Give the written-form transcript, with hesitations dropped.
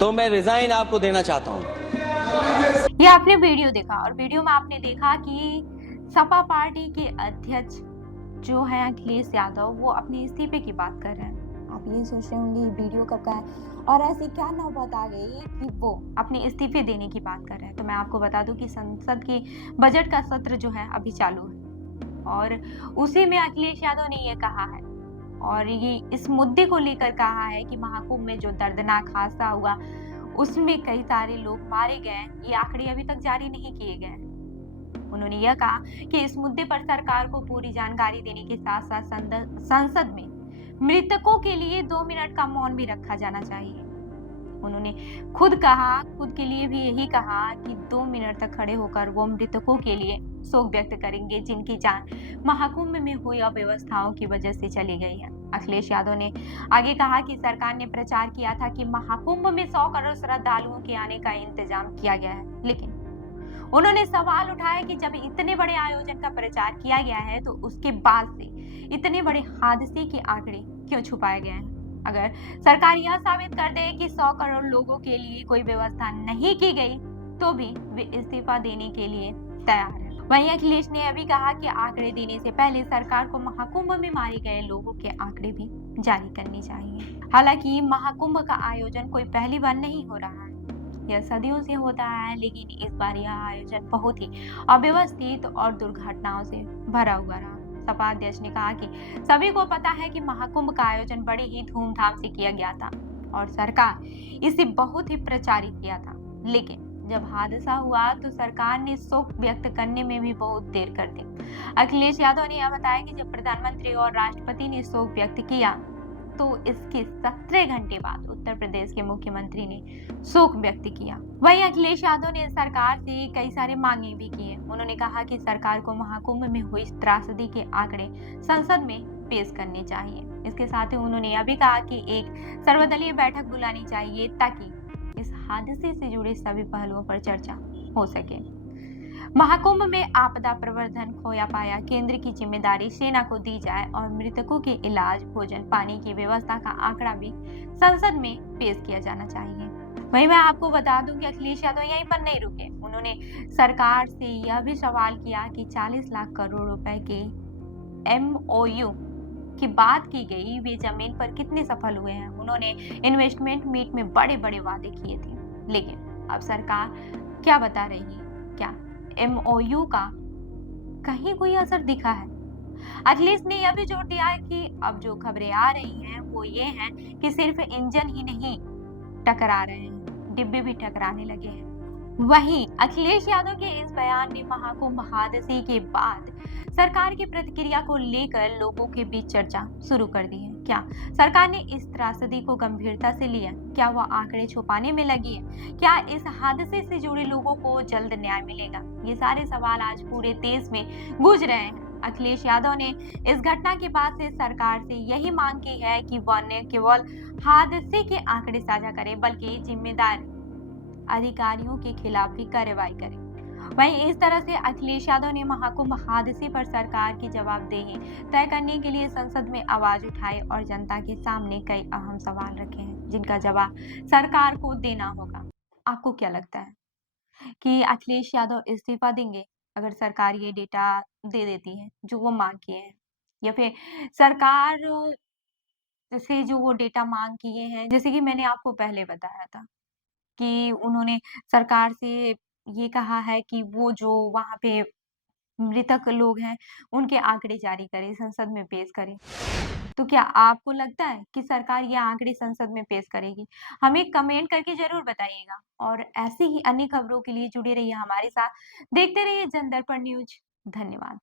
तो मैं रिजाइन आपको देना चाहता हूँ। ये आपने वीडियो देखा और वीडियो में आपने देखा कि सपा पार्टी के अध्यक्ष जो है अखिलेश यादव वो अपने इस्तीफे की बात कर रहे हैं। आप ये सोच रहे होंगे ये वीडियो कब का है और ऐसी क्या नौबत आ गई कि वो अपने इस्तीफे देने की बात कर रहे हैं। तो मैं आपको बता दूं कि संसद की बजट का सत्र जो है अभी चालू है और उसी में अखिलेश यादव ने ये कहा है और ये इस मुद्दे को लेकर कहा है कि महाकुंभ में जो दर्दनाक हादसा हुआ उसमें कई सारे लोग मारे गए, ये आंकड़े अभी तक जारी नहीं किए गए हैं। उन्होंने यह कहा कि इस मुद्दे पर सरकार को पूरी जानकारी देने के साथ साथ संसद में मृतकों के लिए 2 मिनट का मौन भी रखा जाना चाहिए। उन्होंने खुद के लिए भी यही कहा कि 2 मिनट तक खड़े होकर वो मृतकों के लिए शोक व्यक्त करेंगे जिनकी जान महाकुंभ में हुई अव्यवस्थाओं की वजह से चली गई है। अखिलेश यादव ने आगे कहा कि सरकार ने प्रचार किया था कि महाकुंभ में 100 करोड़ श्रद्धालुओं के आने का इंतजाम किया गया है, लेकिन उन्होंने सवाल उठाया कि जब इतने बड़े आयोजन का प्रचार किया गया है तो उसके बाद से इतने बड़े हादसे के आंकड़े क्यों छुपाए गए हैं। अगर सरकार यह साबित कर दे कि 100 करोड़ लोगों के लिए कोई व्यवस्था नहीं की गई तो भी वे इस्तीफा देने के लिए तैयार है। वहीं अखिलेश ने अभी कहा कि आंकड़े देने से पहले सरकार को महाकुंभ में मारे गए लोगों के आंकड़े भी जारी करने चाहिए। हालांकि महाकुंभ का आयोजन कोई पहली बार नहीं हो रहा है, यह सदियों से होता है, लेकिन इस बार यह आयोजन बहुत ही अव्यवस्थित और दुर्घटनाओं से भरा हुआ रहा। सपा अध्यक्ष ने कहा कि सभी को पता है कि महाकुंभ का आयोजन बड़े ही धूमधाम से किया गया था और सरकार इसे बहुत ही प्रचारित किया था, लेकिन जब हादसा हुआ तो सरकार ने शोक व्यक्त करने में भी बहुत देर कर दी। अखिलेश यादव ने यह बताया कि जब प्रधानमंत्री और राष्ट्रपति ने शोक व्यक्त किया तो इसके 17 घंटे बाद उत्तर प्रदेश के मुख्यमंत्री ने शोक व्यक्त किया। वहीं अखिलेश यादव ने सरकार से कई सारे मांगे भी किए। उन्होंने कहा कि सरकार को महाकुंभ में हुई त्रासदी के आंकड़े संसद में पेश करने चाहिए। इसके साथ ही उन्होंने यह भी कहा कि एक सर्वदलीय बैठक बुलानी चाहिए ताकि इस हादसे से जुड़े सभी पहलुओं पर चर्चा हो सके। महाकुंभ में आपदा प्रबंधन खोया पाया केंद्र की जिम्मेदारी सेना को दी जाए और मृतकों के इलाज, भोजन, पानी की व्यवस्था का आंकड़ा भी संसद में पेश किया जाना चाहिए। वहीं मैं आपको बता दूं कि अखिलेश यादव यहीं पर नहीं रुके। उन्होंने सरकार से यह भी सवाल किया कि 40 लाख करोड़ रुपए के MOU की बात की गई, वे जमीन पर कितने सफल हुए हैं। उन्होंने इन्वेस्टमेंट मीट में बड़े बड़े वादे किए थे, लेकिन अब सरकार क्या बता रही है? क्या MOU का कहीं कोई असर दिखा है? अखिलेश ने यह भी जोर दिया है कि अब जो खबरें आ रही हैं वो ये हैं कि सिर्फ इंजन ही नहीं टकरा रहे हैं, डिब्बे भी टकराने लगे हैं। वहीं अखिलेश यादव के इस बयान ने महाकुंभ हादसे के बाद सरकार की प्रतिक्रिया को लेकर लोगों के बीच चर्चा शुरू कर दी है। क्या सरकार ने इस त्रासदी को गंभीरता से लिया? क्या वह आंकड़े छुपाने में लगी है? क्या इस हादसे से जुड़े लोगों को जल्द न्याय मिलेगा? ये सारे सवाल आज पूरे देश में गूंज रहे हैं। अखिलेश यादव ने इस घटना के बाद से सरकार से यही मांग की है कि वह न केवल हादसे के आंकड़े साझा करे बल्कि जिम्मेदार अधिकारियों के खिलाफ भी कार्रवाई करें। वहीं इस तरह से अखिलेश यादव ने महाकुंभ हादसे पर सरकार की जवाबदेही तय करने के लिए संसद में आवाज उठाई और जनता के सामने कई अहम सवाल रखे हैं जिनका जवाब सरकार को देना होगा। आपको क्या लगता है कि अखिलेश यादव इस्तीफा देंगे अगर सरकार ये डेटा दे देती है जो वो मांग किए हैं, या फिर सरकार से जो वो डेटा मांग किए हैं, जैसे कि मैंने आपको पहले बताया था कि उन्होंने सरकार से ये कहा है कि वो जो वहाँ पे मृतक लोग हैं, उनके आंकड़े जारी करें, संसद में पेश करें। तो क्या आपको लगता है कि सरकार ये आंकड़े संसद में पेश करेगी? हमें कमेंट करके ज़रूर बताइएगा और ऐसी ही अन्य खबरों के लिए जुड़े रहिए हमारे साथ। देखते रहिए जनदर्पण न्यूज़। धन्यवाद।